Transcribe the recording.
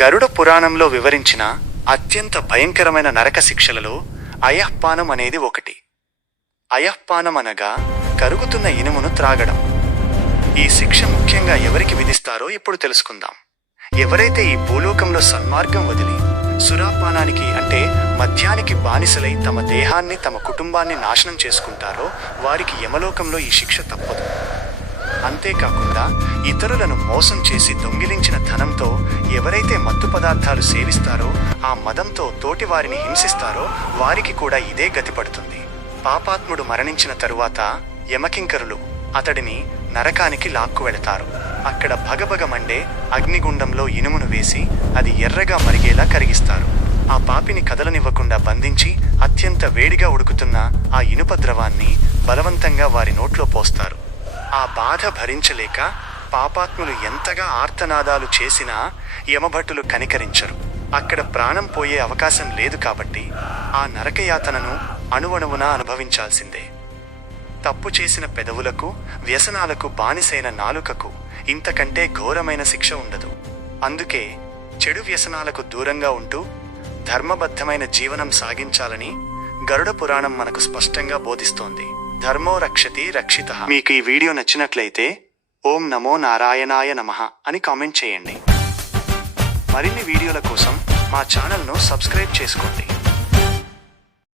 గరుడ పురాణంలో వివరించిన అత్యంత భయంకరమైన నరక శిక్షలలో అయఃపానం అనేది ఒకటి. అయఃపానం అనగా కరుగుతున్న ఇనుమును త్రాగడం. ఈ శిక్ష ముఖ్యంగా ఎవరికి విధిస్తారో ఇప్పుడు తెలుసుకుందాం. ఎవరైతే ఈ భూలోకంలో సన్మార్గం వదిలి సురాపానానికి అంటే మద్యానికి బానిసలై తమ దేహాన్ని తమ కుటుంబాన్ని నాశనం చేసుకుంటారో వారికి యమలోకంలో ఈ శిక్ష తప్పదు. అంతేకాకుండా ఇతరులను మోసం చేసి దొంగిలించిన ధనంతో ఎవరైతే మత్తు పదార్థాలు సేవిస్తారో ఆ మదంతో తోటి వారిని హింసిస్తారో వారికి కూడా ఇదే గతి పడుతుంది. పాపాత్ముడు మరణించిన తరువాత యమకింకరులు అతడిని నరకానికి లాక్కు వెళతారు. అక్కడ భగభగ మండే అగ్నిగుండంలో ఇనుమును వేసి అది ఎర్రగా మరిగేలా కరిగిస్తారు. ఆ పాపిని కదలనివ్వకుండా బంధించి అత్యంత వేడిగా ఉడుకుతున్న ఆ ఇనుప ద్రవాన్ని బలవంతంగా వారి నోట్లో పోస్తారు. ఆ బాధ భరించలేక పాపాత్ములు ఎంతగా ఆర్తనాదాలు చేసినా యమభటులు కనికరించరు. అక్కడ ప్రాణం పోయే అవకాశం లేదు కాబట్టి ఆ నరకయాతనను అణువణువునా అనుభవించాల్సిందే. తప్పు చేసిన పెదవులకు, వ్యసనాలకు బానిసైన నాలుకకు ఇంతకంటే ఘోరమైన శిక్ష ఉండదు. అందుకే చెడు వ్యసనాలకు దూరంగా ఉంటూ ధర్మబద్ధమైన జీవనం సాగించాలని గరుడ పురాణం మనకు స్పష్టంగా బోధిస్తోంది. ధర్మో రక్షతి రక్షితః. మీకు ఈ వీడియో నచ్చినట్లయితే ఓం నమో నారాయణాయ నమః అని కామెంట్ చేయండి. మరిన్ని వీడియోల కోసం మా ఛానల్ను సబ్స్క్రైబ్ చేసుకోండి.